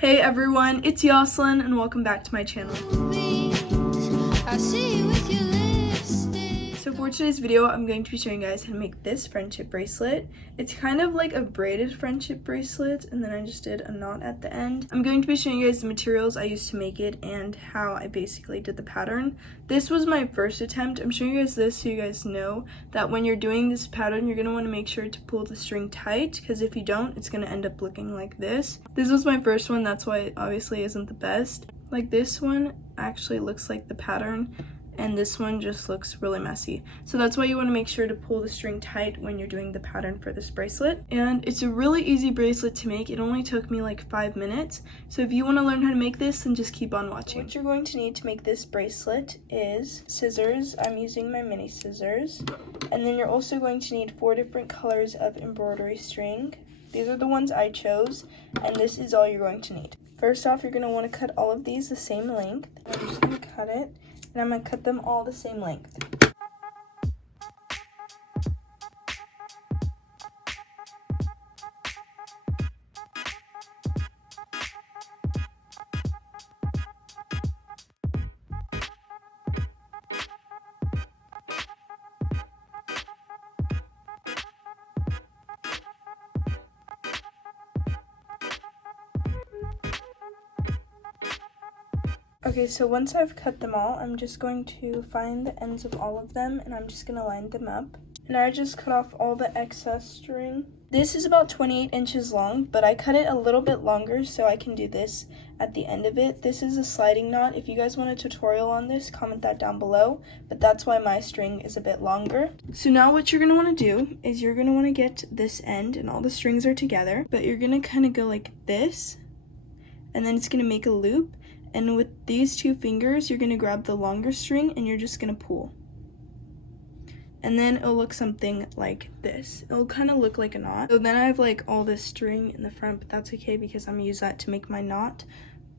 Hey everyone, it's Yoselin and welcome back to my channel. So for today's video, I'm going to be showing you guys how to make this friendship bracelet. It's kind of like a braided friendship bracelet, and then I just did a knot at the end. I'm going to be showing you guys the materials I used to make it and how I basically did the pattern. This was my first attempt. I'm showing you guys this so you guys know that when you're doing this pattern, you're going to want to make sure to pull the string tight, because if you don't, it's going to end up looking like this. This was my first one, that's why it obviously isn't the best. Like this one actually looks like the pattern, and this one just looks really messy. So that's why you want to make sure to pull the string tight when you're doing the pattern for this bracelet. And it's a really easy bracelet to make. It only took me like 5 minutes. So if you want to learn how to make this, then just keep on watching. What you're going to need to make this bracelet is scissors. I'm using my mini scissors. And then you're also going to need 4 different colors of embroidery string. These are the ones I chose, and this is all you're going to need. First off, you're going to want to cut all of these the same length. I'm just going to cut it. And I'm going to cut them all the same length. Okay, so once I've cut them all, I'm just going to find the ends of all of them, and I'm just going to line them up. And I just cut off all the excess string. This is about 28 inches long, but I cut it a little bit longer so I can do this at the end of it. This is a sliding knot. If you guys want a tutorial on this, comment that down below, but that's why my string is a bit longer. So now what you're going to want to do is you're going to want to get this end, and all the strings are together, but you're going to kind of go like this, and then it's going to make a loop. And with these 2 fingers, you're going to grab the longer string and you're just going to pull. And then it'll look something like this. It'll kind of look like a knot. So then I have like all this string in the front, but that's okay because I'm going to use that to make my knot.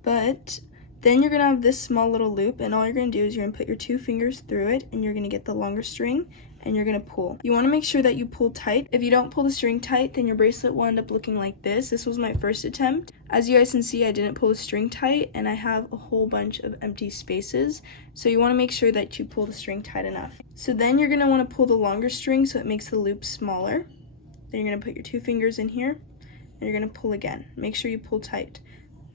But then you're going to have this small little loop, and all you're going to do is you're going to put your 2 fingers through it, and you're going to get the longer string, and you're going to pull. You want to make sure that you pull tight. If you don't pull the string tight, then your bracelet will end up looking like this. This was my first attempt. As you guys can see, I didn't pull the string tight, and I have a whole bunch of empty spaces. So you want to make sure that you pull the string tight enough. So then you're going to want to pull the longer string so it makes the loop smaller. Then you're going to put your 2 fingers in here, and you're going to pull again. Make sure you pull tight.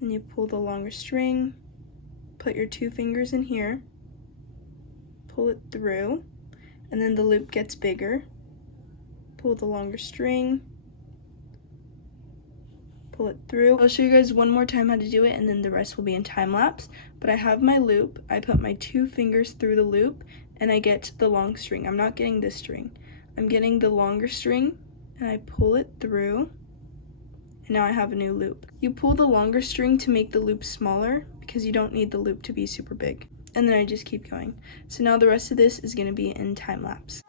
Then you pull the longer string, put your 2 fingers in here, pull it through, and then the loop gets bigger. Pull the longer string, pull it through. I'll show you guys one more time how to do it, and then the rest will be in time lapse. But I have my loop, I put my 2 fingers through the loop, and I get the long string. I'm not getting this string. I'm getting the longer string, and I pull it through, and now I have a new loop. You pull the longer string to make the loop smaller because you don't need the loop to be super big. And then I just keep going. So now the rest of this is going to be in time lapse.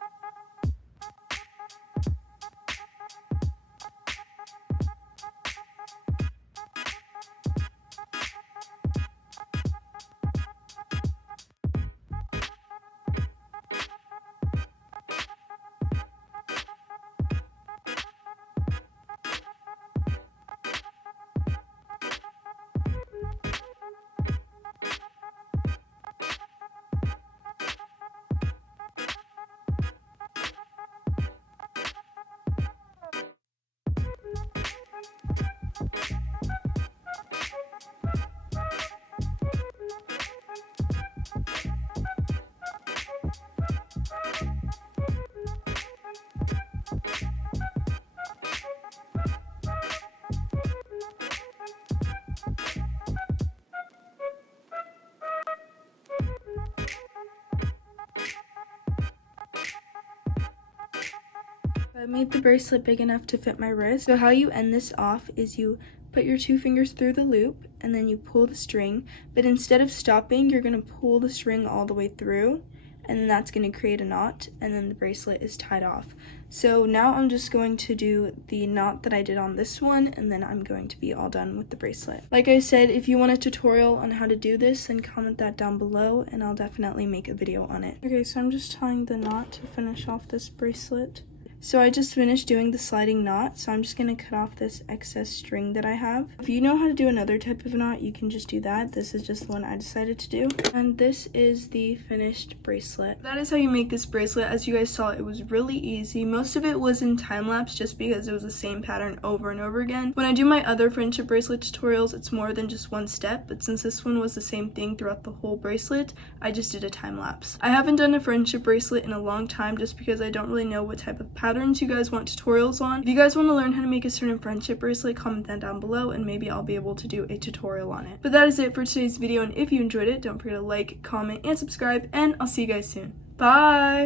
I made the bracelet big enough to fit my wrist. So how you end this off is you put your 2 fingers through the loop, and then you pull the string, but instead of stopping, you're going to pull the string all the way through, and then that's going to create a knot, and then the bracelet is tied off. So now I'm just going to do the knot that I did on this one, and then I'm going to be all done with the bracelet. Like I said, if you want a tutorial on how to do this, then comment that down below, and I'll definitely make a video on it. Okay, so I'm just tying the knot to finish off this bracelet. So I just finished doing the sliding knot, so I'm just going to cut off this excess string that I have. If you know how to do another type of knot, you can just do that. This is just the one I decided to do. And this is the finished bracelet. That is how you make this bracelet. As you guys saw, it was really easy. Most of it was in time lapse just because it was the same pattern over and over again. When I do my other friendship bracelet tutorials, it's more than just one step, but since this one was the same thing throughout the whole bracelet, I just did a time lapse. I haven't done a friendship bracelet in a long time just because I don't really know what type of patterns you guys want tutorials on. If you guys want to learn how to make a certain friendship bracelet, comment that down below and maybe I'll be able to do a tutorial on it. But that is it for today's video, and if you enjoyed it, don't forget to like, comment, and subscribe, and I'll see you guys soon. Bye!